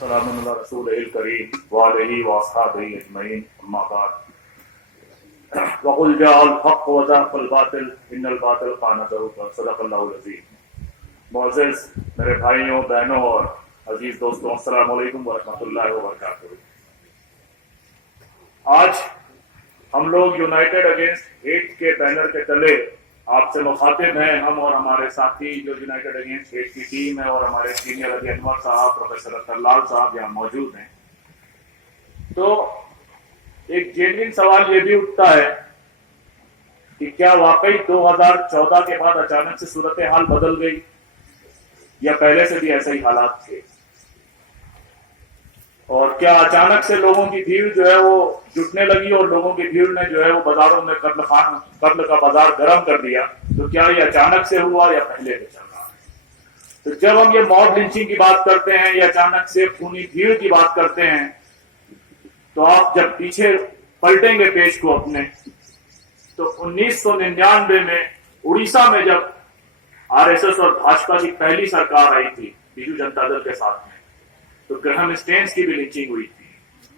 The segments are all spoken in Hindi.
सलामुन अला रसूलिल करीम व आलिहि व अस्हाबिहि अजमईन अम्मा बाद वक़ुल जाअल हक़ व ज़हक़ल बातिल इन्नल बातिल कान ज़हूक़ा सदक़ल्लाहुल अज़ीम। मुअज़्ज़िज़ मेरे भाइयों बहनों और अजीज दोस्तों, अस्सलामु अलैकुम व रहमतुल्लाहि व बरकातुहू। आज हम लोग यूनाइटेड अगेंस्ट हेट के बैनर के तले आपसे मुखातिब हैं। हम और हमारे साथी जो यूनाइटेड अगेंस्ट हेट की टीम है और हमारे सीनियर अली अनवर साहब, प्रोफेसर अख्तरलाल साहब यहाँ मौजूद हैं। तो एक जेन्युइन सवाल ये भी उठता है कि क्या वाकई 2014 के बाद अचानक से सूरत हाल बदल गई या पहले से भी ऐसे ही हालात थे, और क्या अचानक से लोगों की भीड़ जो है वो जुटने लगी और लोगों की भीड़ ने जो है वो बाजारों में कत्ल का बाजार गर्म कर दिया। तो क्या ये अचानक से हुआ या पहले से चल रहा है? तो जब हम ये मॉब लिंचिंग की बात करते हैं या अचानक से खूनी भीड़ की बात करते हैं, तो आप जब पीछे पलटेंगे पेज को अपने, तो 1999 में उड़ीसा में जब आरएसएस और भाजपा की पहली सरकार आई थी बीजू जनता दल के साथ में, तो ग्राहम स्टेन्स की भी लिंचिंग हुई थी।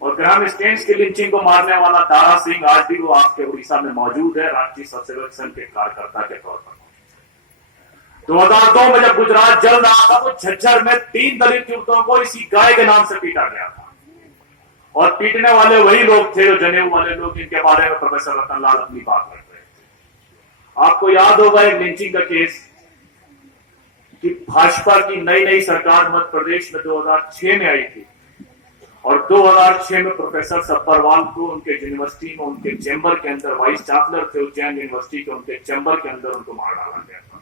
और ग्राहम स्टेन्स की लिंचिंग को मारने वाला दारा सिंह आज भी वो आपके उड़ीसा में मौजूद है, राष्ट्रीय स्वयंसेवक संघ के कार्यकर्ता के तौर पर। 2002 में जब गुजरात जल रहा था, तो झज्जर में 3 दलित युवकों को इसी गाय के नाम से पीटा गया था, और पीटने वाले वही लोग थे जो जनेऊ वाले लोग जिनके बारे में प्रोफेसर रतनलाल अपनी बात कर रहे थे। आपको याद होगा एक लिंचिंग का केस कि भाजपा की नई सरकार मध्य प्रदेश में 2006 में आई थी, और 2006 में प्रोफेसर सब्बरवाल को उनके यूनिवर्सिटी में उनके चैम्बर के अंदर, वाइस चांसलर थे उज्जैन यूनिवर्सिटी के, उनके चैम्बर के अंदर उनको मार डाला गया था।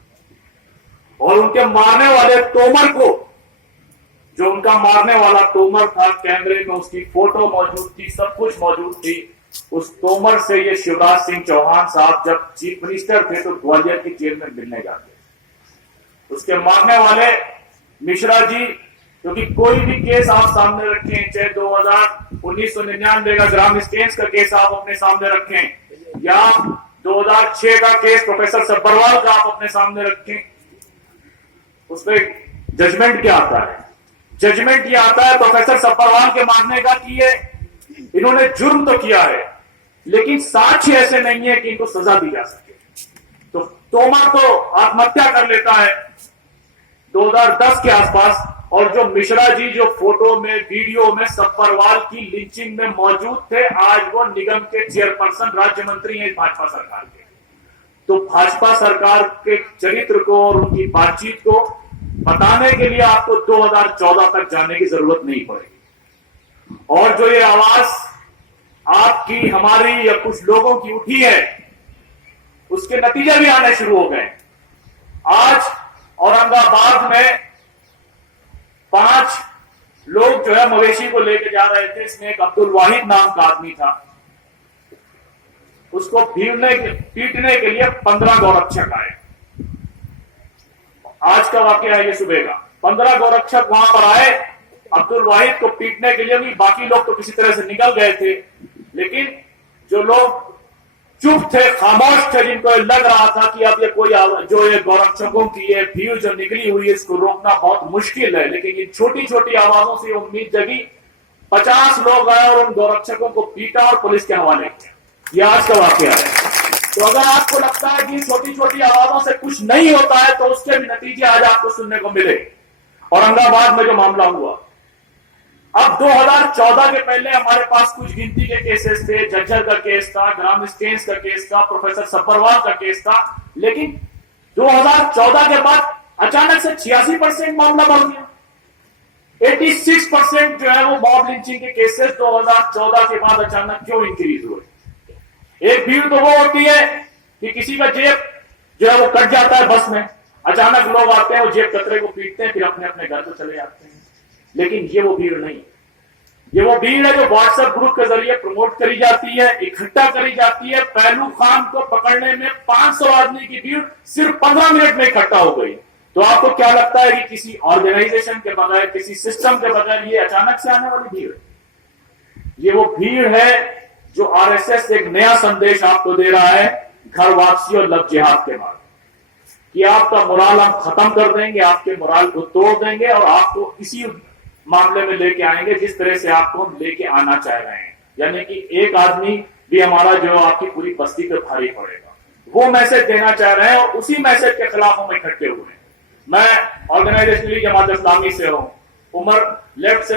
और उनके मारने वाले तोमर को, जो उनका मारने वाला तोमर था, कैमरे में उसकी फोटो मौजूद थी, सब कुछ मौजूद थी। उस तोमर से ये शिवराज सिंह चौहान साहब जब चीफ मिनिस्टर थे तो ग्वालियर की जेल में मिलने जाते। उसके मारने वाले मिश्रा जी, क्योंकि कोई भी केस आप सामने रखें, चाहे 1999 का ग्राहम स्टेन्स का केस आप अपने सामने रखें या 2006 का केस प्रोफेसर सब्बरवाल का आप अपने सामने रखें, उसमें जजमेंट क्या आता है? जजमेंट ये आता है प्रोफेसर सब्बरवाल के मारने का कि ये इन्होंने जुर्म तो किया है, लेकिन साक्ष्य ऐसे नहीं है कि इनको सजा दी जा सके। तो तोमर तो आत्महत्या कर लेता है 2010 के आसपास, और जो मिश्रा जी जो फोटो में, वीडियो में सब्बरवाल की लिंचिंग में मौजूद थे, आज वो निगम के चेयरपर्सन, राज्य मंत्री हैं भाजपा सरकार के। तो भाजपा सरकार के चरित्र को और उनकी बातचीत को बताने के लिए आपको 2014 तक जाने की जरूरत नहीं पड़ेगी। और जो ये आवाज आपकी, हमारी या कुछ लोगों की उठी है, उसके नतीजे भी आने शुरू हो गए। आज औरंगाबाद में 5 लोग जो है मवेशी को लेके जा रहे थे। इसमें एक अब्दुल वाहिद नाम का आदमी था, उसको पीटने के लिए 15 गौरक्षक आए। आज का वाकया है ये सुबह का। 15 गौरक्षक वहां पर आए अब्दुल वाहिद को पीटने के लिए भी। बाकी लोग तो किसी तरह से निकल गए थे, लेकिन जो लोग चुप थे, खामोश थे, जिनको लग रहा था कि अब ये कोई जो ये गौरक्षकों की ये भीड़ जो निकली हुई है, इसको रोकना बहुत मुश्किल है, लेकिन इन छोटी छोटी आवाजों से उम्मीद जगी। 50 लोग आए और उन गौरक्षकों को पीटा और पुलिस के हवाले किया। ये आज का वाकया है। तो अगर आपको लगता है कि छोटी छोटी आवाजों से कुछ नहीं होता है, तो उसके भी नतीजे आज आपको सुनने को मिले। औरंगाबाद में जो मामला हुआ, अब 2014 के पहले हमारे पास कुछ गिनती के केसेस थे। झज्जर का केस था, ग्राहम स्टेन्स का केस था, प्रोफेसर सब्बरवाल का केस था, लेकिन 2014 के बाद अचानक से 86% मामला बढ़ गया। 86% जो है वो मॉब लिंचिंग के केसेस 2014 के बाद अचानक क्यों इंक्रीज हुए? एक भीड़ तो वो होती है कि किसी का जेब जो है वो कट जाता है बस में, अचानक लोग आते हैं, वो जेब कतरे को पीटते हैं, फिर अपने अपने घर को चले जाते हैं। लेकिन ये वो भीड़ नहीं, ये वो भीड़ है जो व्हाट्सएप ग्रुप के जरिए प्रमोट करी जाती है, इकट्ठा करी जाती है। पहलू खान को पकड़ने में 500 आदमी की भीड़ सिर्फ 15 मिनट में इकट्ठा हो गई। तो आपको क्या लगता है कि किसी ऑर्गेनाइजेशन के बगैर, किसी सिस्टम के बगैर ये अचानक से आने वाली भीड़ है? ये वो भीड़ है जो आरएसएस एक नया संदेश आपको दे रहा है घर वापसी और लव जिहाद के बाद, कि आपका मोराल हम खत्म कर देंगे, आपके मोराल को तोड़ देंगे और आपको इसी मामले में लेके आएंगे जिस तरह से आपको हम लेके आना चाह रहे हैं। यानी कि एक आदमी भी हमारा जो आपकी पूरी बस्ती पे भारी पड़ेगा, वो मैसेज देना चाह रहे हैं और उसी मैसेज के खिलाफ हम इकट्ठे हुए हैं। मैं ऑर्गेनाइजेशनली जमात इस्लामी से हूं, उमर लेफ्ट से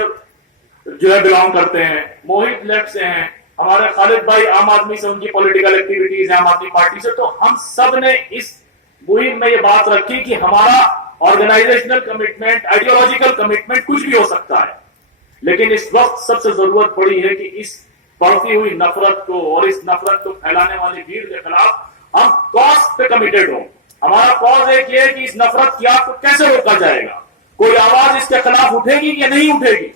जो है बिलोंग करते हैं, मोहित लेफ्ट से हैं, हमारे खालिद भाई आम आदमी से, उनकी पॉलिटिकल एक्टिविटीज है आम आदमी पार्टी से। तो हम सब ने इस मुहिम में ये बात रखी कि हमारा ऑर्गेनाइजेशनल कमिटमेंट, आइडियोलॉजिकल कमिटमेंट कुछ भी हो सकता है, लेकिन इस वक्त सबसे जरूरत पड़ी है कि इस बढ़ती हुई नफरत को और इस नफरत को फैलाने वाली भीड़ के खिलाफ हम कॉज पे कमिटेड हो। हमारा कॉज एक ये है कि इस नफरत की आग को कैसे रोका जाएगा। कोई आवाज इसके खिलाफ उठेगी या नहीं उठेगी?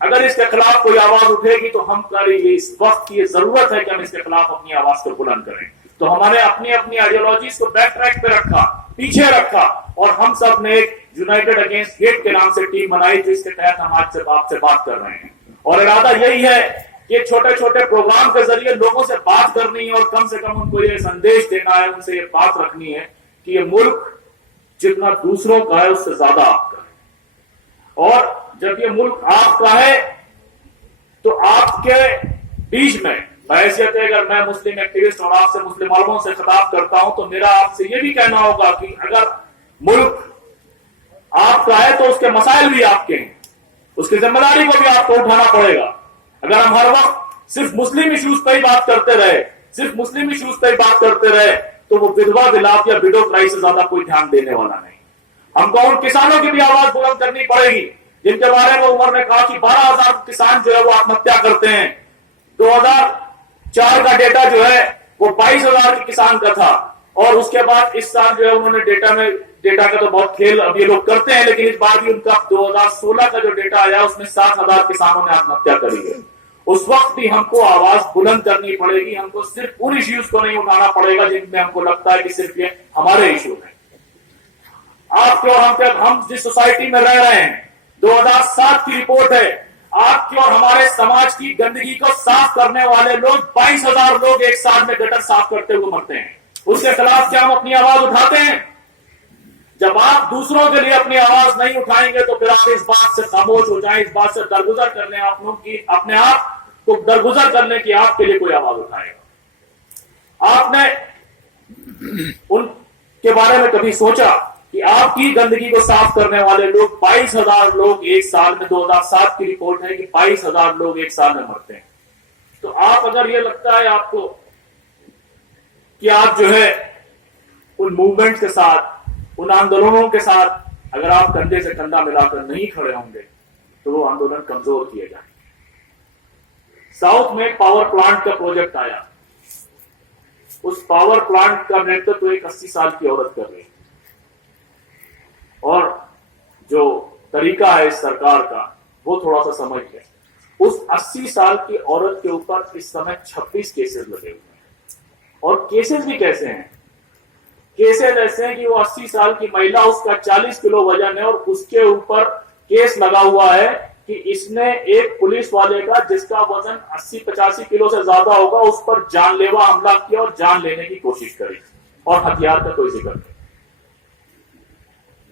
अगर इसके खिलाफ कोई आवाज उठेगी तो हम करेंगे, इस वक्त की जरूरत है कि हम इसके खिलाफ अपनी आवाज को बुलंद करें। तो हमने अपनी अपनी आइडियोलॉजीज को बैक ट्रैक पे रखा, पीछे रखा, और हम सब ने एक यूनाइटेड अगेंस्ट हेट के नाम से टीम बनाई, जिसके तहत हम आज से आपसे बात कर रहे हैं। और इरादा यही है कि छोटे छोटे प्रोग्राम के जरिए लोगों से बात करनी है और कम से कम उनको ये संदेश देना है, उनसे ये बात रखनी है कि ये मुल्क जितना दूसरों का है उससे ज्यादा आपका है। और जब ये मुल्क आपका है तो आपके बीच में बहैसियत है, अगर मैं मुस्लिम एक्टिविस्ट और आपसे मुस्लिम आलमों से खिताब करता हूं तो मेरा आपसे ये भी कहना होगा कि अगर मुल्क आपका है तो उसके मसाइल भी आपके हैं, उसकी जिम्मेदारी को भी आपको उठाना पड़ेगा। अगर हम हर वक्त सिर्फ मुस्लिम इश्यूज पर ही बात करते रहे, सिर्फ मुस्लिम इश्यूज पर ही बात करते रहे, तो वो विधवा विलाप या विडो क्राई से ज्यादा कोई ध्यान देने वाला नहीं। हमको उन किसानों की भी आवाज बुलंद करनी पड़ेगी जिनके बारे में उमर ने कहा कि 12,000 किसान जो है वो आत्महत्या करते हैं। 2004 का डेटा जो है वो 22,000 के किसान का था, और उसके बाद इस साल जो है उन्होंने डेटा का तो बहुत खेल अब ये लोग करते हैं, लेकिन इस बार भी उनका 2016 का जो डेटा आया उसमें 7,000 किसानों ने आत्महत्या करी है। उस वक्त भी हमको आवाज बुलंद करनी पड़ेगी। हमको सिर्फ उन इश्यूज को नहीं उठाना पड़ेगा जिनमें हमको लगता है कि सिर्फ ये हमारे इश्यू हैं। आपके और हम जिस सोसाइटी में रह रहे हैं, 2007 की रिपोर्ट है, आपके और हमारे समाज की गंदगी को साफ करने वाले लोग 22,000 लोग एक साल में गटर साफ करते हुए मरते हैं। उसके खिलाफ क्या हम अपनी आवाज उठाते हैं? जब आप दूसरों के लिए अपनी आवाज नहीं उठाएंगे तो फिर आप इस बात से खामोश हो जाएं, इस बात से दरगुजर करने अपने आप को दरगुजर करने की आपके लिए कोई आवाज उठाएगा। आपने उनके बारे में कभी सोचा कि आपकी गंदगी को साफ करने वाले लोग 22,000 लोग एक साल में, 2007 की रिपोर्ट है कि 22,000 लोग एक साल में मरते हैं। तो आप अगर ये लगता है आपको कि आप जो है उन मूवमेंट के साथ, उन आंदोलनों के साथ अगर आप कंधे से कंधा मिलाकर नहीं खड़े होंगे तो वो आंदोलन कमजोर किए जाएंगे। साउथ में पावर प्लांट का प्रोजेक्ट आया, उस पावर प्लांट का नेतृत्व एक 80 साल की औरत कर रही है, और जो तरीका है इस सरकार का वो थोड़ा सा समझ लें। उस 80 साल की औरत के ऊपर इस समय 26 केसेस लगे हुए हैं, और केसेस भी कैसे हैं? केसेस ऐसे हैं कि वो 80 साल की महिला, उसका 40 किलो वजन है और उसके ऊपर केस लगा हुआ है कि इसने एक पुलिस वाले का जिसका वजन 80-85 किलो से ज्यादा होगा उस पर जानलेवा हमला किया और जान लेने की कोशिश करी, और हथियार का कोई जिक्र नहीं।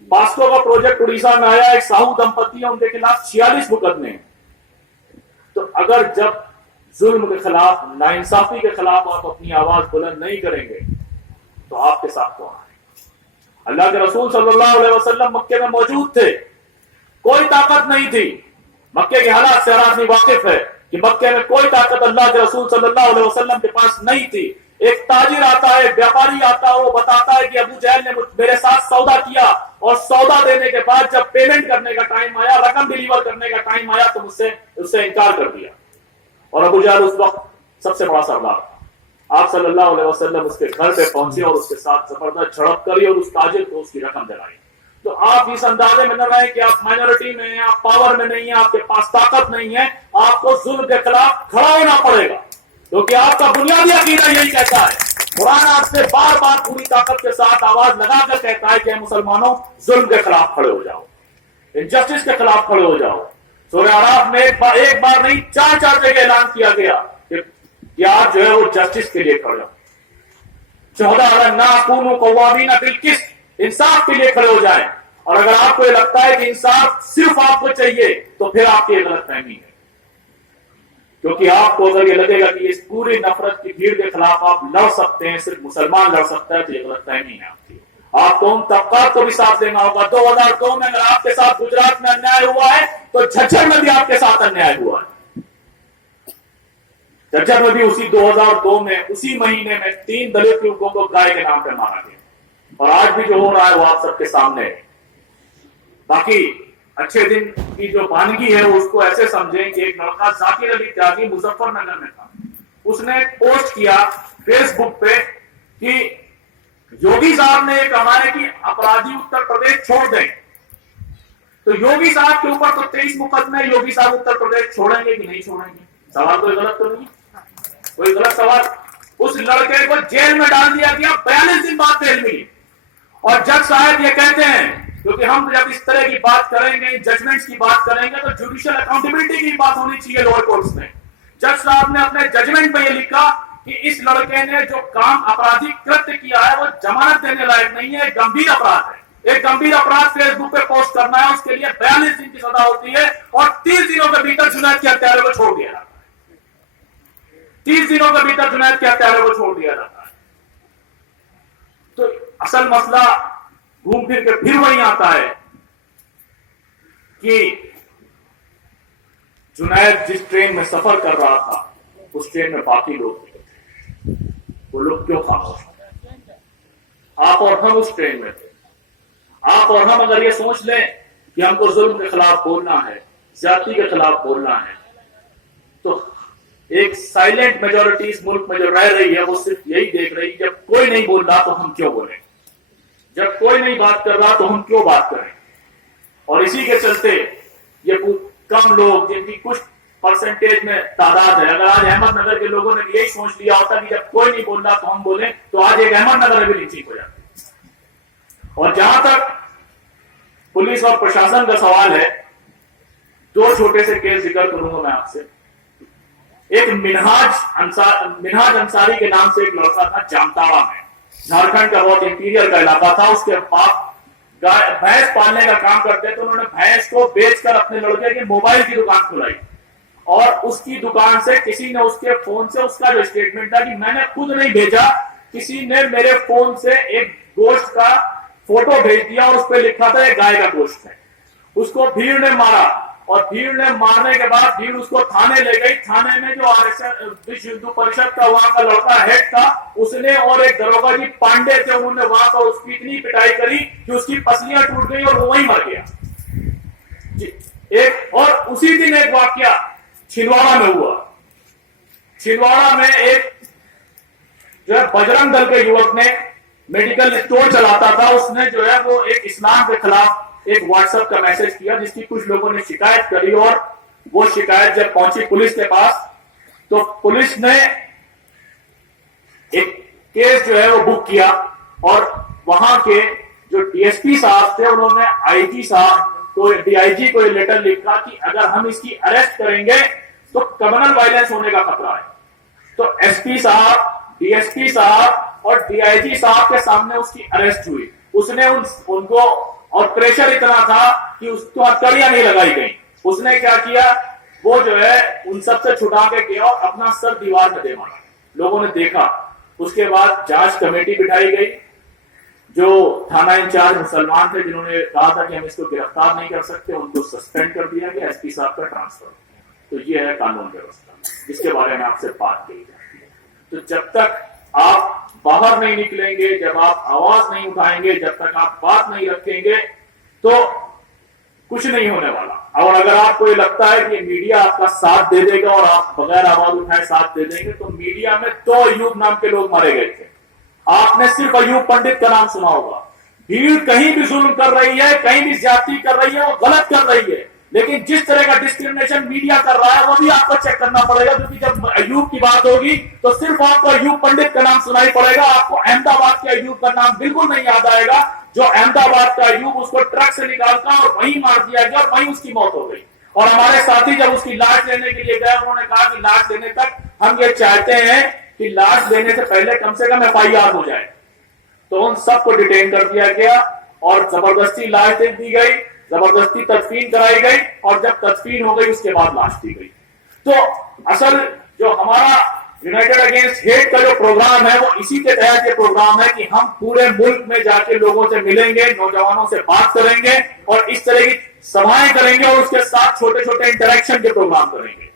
पास्को का प्रोजेक्ट उड़ीसा में आया, एक साहू दंपति है, उनके खिलाफ 46 मुकदमे हैं। तो अगर जब जुल्म के खिलाफ, नाइंसाफी के खिलाफ आप अपनी आवाज बुलंद नहीं करेंगे तो आपके साथ कौन आएगा? अल्लाह के रसूल सल्लल्लाहु अलैहि वसल्लम मक्के में मौजूद थे, कोई ताकत नहीं थी। मक्के के हालात से हर आदमी वाकिफ है कि मक्के में कोई ताकत अल्लाह के रसूल सल्लल्लाहु अलैहि वसल्लम के पास नहीं थी। एक ताजिर आता है, व्यापारी आता है, वो बताता है कि अबू जहल ने मेरे साथ सौदा किया, और सौदा देने के बाद जब पेमेंट करने का टाइम आया, रकम डिलीवर करने का टाइम आया, तो उससे इनकार कर दिया। और अबू जहल उस वक्त सबसे बड़ा सरदार था। आप सल्लल्लाहु अलैहि वसल्लम उसके घर पे पहुंचे और उसके साथ जबरदस्त झड़प करी और उस ताजिर को उसकी रकम दिलाई। तो आप इस अंदाजे में न रहे कि आप माइनॉरिटी में हैं, आप पावर में नहीं है, आपके पास ताकत नहीं है, आपको जुल्म के खिलाफ खड़ा होना पड़ेगा, क्योंकि आपका बुनियादी अकीदा यही कहता है। कुरान आपसे बार बार पूरी ताकत के साथ आवाज लगाकर कहता है कि मुसलमानों जुल्म के खिलाफ खड़े हो जाओ, इनजस्टिस के खिलाफ खड़े हो जाओ। सूरह आराफ में एक बार नहीं 4 जगह ऐलान किया गया कि आप जो है वो जस्टिस के लिए खड़े हो। 14 इंसाफ के लिए खड़े हो जाएं। और अगर आपको ये लगता है कि इंसाफ सिर्फ आपको चाहिए तो फिर आपकी ये गलतफहमी है, क्योंकि आपको अगर ये लगेगा कि इस पूरी नफरत की भीड़ के खिलाफ आप लड़ सकते हैं, सिर्फ मुसलमान लड़ सकता है, तो ये गलतफहमी है आपकी। आपको उन तबकात को भी साथ देना होगा। 2002 में अगर आपके साथ गुजरात में अन्याय हुआ है तो झज्जर में भी आपके साथ अन्याय हुआ है। झज्जर में भी उसी 2002 में उसी महीने में 3 दलित युवकों को गाय के नाम पर मारा गया, और आज भी जो हो रहा है वो आप सबके सामने है। बाकी अच्छे दिन की जो वानगी है उसको ऐसे समझें कि एक लड़का जाकिर अली त्यागी मुजफ्फरनगर में था, उसने पोस्ट किया फेसबुक पे कि योगी साहब ने कहा है कि अपराधी उत्तर प्रदेश छोड़ दें, तो योगी साहब के ऊपर तो 23 मुकदमे, योगी साहब उत्तर प्रदेश छोड़ेंगे कि नहीं छोड़ेंगे? सवाल कोई गलत तो नहीं, कोई गलत सवाल। उस लड़के को जेल में डाल दिया गया, 42 दिन बाद जेल मिली। और जज साहब ये कहते हैं, क्योंकि हम जब इस तरह की बात करेंगे, जजमेंट्स की बात करेंगे, तो जुडिशियल अकाउंटेबिलिटी की बात होनी चाहिए लोअर कोर्ट्स में। जज साहब ने अपने जजमेंट में ये लिखा कि इस लड़के ने जो काम आपराधिक कृत्य किया है वो जमानत देने लायक नहीं है, गंभीर अपराध है। एक गंभीर अपराध फेसबुक पे पोस्ट करना है, उसके लिए 42 दिन की सजा होती है, और 30 दिनों के भीतर जुनैद के हत्यारे को छोड़ दिया जाता है। 30 दिनों के भीतर जुनैद के हत्यारे को छोड़ दिया जाता है। तो असल मसला घूम फिर के फिर वही आता है कि जुनैद जिस ट्रेन में सफर कर रहा था उस ट्रेन में बाकी लोग थे, वो लोग क्यों खामोश? आप और हम उस ट्रेन में थे। आप और हम अगर ये सोच लें कि हमको जुल्म के खिलाफ बोलना है, ज्यादती के खिलाफ बोलना है, तो एक साइलेंट मेजोरिटी इस मुल्क में जो रह रही है वो सिर्फ यही देख रही है, जब कोई नहीं बोल रहा तो हम क्यों बोलें, जब कोई नहीं बात कर रहा तो हम क्यों बात करें। और इसी के चलते ये कम लोग, जिनकी कुछ परसेंटेज में तादाद है, अगर आज अहमदनगर के लोगों ने भी यही सोच लिया होता कि जब कोई नहीं बोल रहा तो हम बोलें, तो आज एक अहमदनगर भी लिंचिंग हो जाती। और जहां तक पुलिस और प्रशासन का सवाल है, 2 छोटे से केस जिक्र करूंगा मैं आपसे। एक मिनहाज अंसारी के नाम से एक लड़का था जामताड़ा में, झारखंड का बहुत इंटीरियर का इलाका था। उसके बाप भैंस पालने का काम करते थे, उन्होंने भैंस को बेचकर अपने लड़के की मोबाइल की दुकान खुलाई, और उसकी दुकान से किसी ने उसके फोन से उसका जो स्टेटमेंट था कि मैंने खुद नहीं भेजा, किसी ने मेरे फोन से एक गोश्त का फोटो भेज दिया और उस पर लिखा था ये गाय का गोश्त है। उसको भीड़ ने मारा, और भीड़ ने मारने के बाद भीड़ उसको थाने ले गई। थाने में जो आरएसएस विश्व हिंदू परिषद का वहां का लड़का हेड था, उसने और एक दरोगा जी पांडे थे, उन्होंने वहां पर उसकी इतनी पिटाई करी कि उसकी पसलियां टूट गई और वो वहीं मर गया। एक और उसी दिन एक वाकया छिंदवाड़ा में हुआ। छिंदवाड़ा में एक जो है बजरंग दल के युवक ने मेडिकल स्टोर चलाता था, उसने जो है वो एक इस्लाम के खिलाफ एक व्हाट्सएप का मैसेज किया, जिसकी कुछ लोगों ने शिकायत करी, और वो शिकायत जब पहुंची पुलिस के पास तो पुलिस ने एक केस जो है वो बुक किया, और वहां के जो डीएसपी साहब थे उन्होंने आईजी साहब को, डीआईजी को ये लेटर लिखा कि अगर हम इसकी अरेस्ट करेंगे तो क्रिमिनल वायलेंस होने का खतरा है। तो एसपी साहब, डीएसपी साहब और डीआईजी साहब के सामने उसकी अरेस्ट हुई। उसने उनको, और प्रेशर इतना था कि उसको हथकड़ियां नहीं लगाई गई। उसने क्या किया, वो जो है उन सबसे छुटा के गया और अपना सर दीवार में दे मारा। लोगों ने देखा। उसके बाद जांच कमेटी बिठाई गई। जो थाना इंचार्ज मुसलमान थे, जिन्होंने कहा था कि हम इसको गिरफ्तार नहीं कर सकते, उनको सस्पेंड कर दिया गया। एसपी साहब का ट्रांसफर। तो ये है कानून व्यवस्था, जिसके बारे में आपसे बात की जाती है। तो जब तक आप बाहर नहीं निकलेंगे, जब आप आवाज नहीं उठाएंगे, जब तक आप बात नहीं रखेंगे, तो कुछ नहीं होने वाला। और अगर आपको ये लगता है कि मीडिया आपका साथ दे देगा और आप बगैर आवाज उठाए साथ दे देंगे, तो मीडिया में 2 अयूब नाम के लोग मारे गए थे। आपने सिर्फ अयूब पंडित का नाम सुना होगा। भीड़ कहीं भी जुल्म कर रही है, कहीं भी ज्यादती कर रही है, वो गलत कर रही है, लेकिन जिस तरह का डिस्क्रिमिनेशन मीडिया कर रहा है वो भी आपको चेक करना पड़ेगा। क्योंकि जब अयूब की बात होगी तो सिर्फ आपको अयूब पंडित का नाम सुनाई पड़ेगा, आपको अहमदाबाद के अयूब का नाम बिल्कुल नहीं याद आएगा। जो अहमदाबाद का अयूब, उसको ट्रक से निकालता और वहीं मार दिया गया और वहीं उसकी मौत हो गई। और हमारे साथी जब उसकी लाश लेने के लिए गए, उन्होंने कहा कि लाश लेने तक हम ये चाहते हैं कि लाश लेने से पहले कम FIR हो जाए। तो उन सबको डिटेन कर दिया गया और जबरदस्ती लाश दे दी गई, जबरदस्ती तदफीन कराई गई, और जब तदफीन हो गई उसके बाद लाश दी गई। तो असल जो हमारा यूनाइटेड अगेंस्ट हेट का जो प्रोग्राम है वो इसी के तहत ये प्रोग्राम है कि हम पूरे मुल्क में जाके लोगों से मिलेंगे, नौजवानों से बात करेंगे और इस तरह की सभाएं करेंगे और उसके साथ छोटे छोटे इंटरेक्शन के प्रोग्राम करेंगे।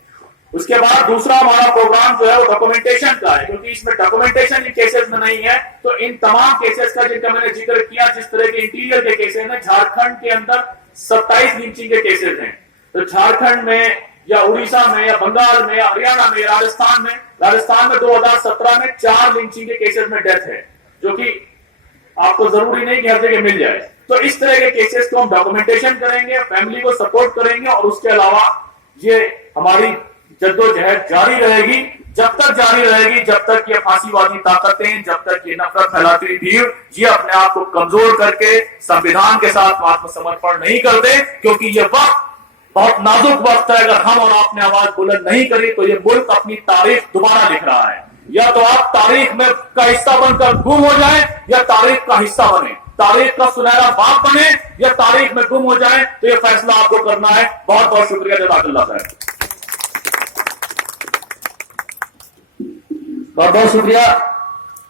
उसके बाद दूसरा हमारा प्रोग्राम जो है वो डॉक्यूमेंटेशन का है, क्योंकि इसमें डॉक्यूमेंटेशन इन केसेस में नहीं है। तो इन तमाम केसेस का जिनका मैंने जिक्र किया, जिस तरह के इंटीरियर के केसेस हैं, झारखंड के अंदर 27 लिंचिंग के केसेस हैं। तो झारखंड में या उड़ीसा में या बंगाल में या हरियाणा में, राजस्थान में 2017 में 4 लिंचिंग के केसेस में डेथ है, जो कि आपको जरूरी नहीं कि हर जगह मिल जाए। तो इस तरह के केसेस को हम डॉक्यूमेंटेशन करेंगे, फैमिली को सपोर्ट करेंगे, और उसके अलावा ये हमारी जद्दोजहद जारी रहेगी, जब तक जारी रहेगी, जब तक ये फांसीवादी ताकतें, जब तक ये नफरत फैलाती भीड़ ये अपने आप को कमजोर करके संविधान के साथ आत्मसमर्पण नहीं कर दे। क्योंकि ये वक्त बहुत नाजुक वक्त है। अगर हम और आपने आवाज बुलंद नहीं करी तो ये मुल्क अपनी तारीख दोबारा लिख रहा है। या तो आप तारीख में का हिस्सा बनकर गुम हो जाए या तारीख का हिस्सा बने, तारीख का सुनहरा बाप बने या तारीख में गुम हो जाए। तो ये फैसला आपको करना है। बहुत बहुत शुक्रिया जज़ाकल्लाह खैर। बहुत बहुत शुक्रिया।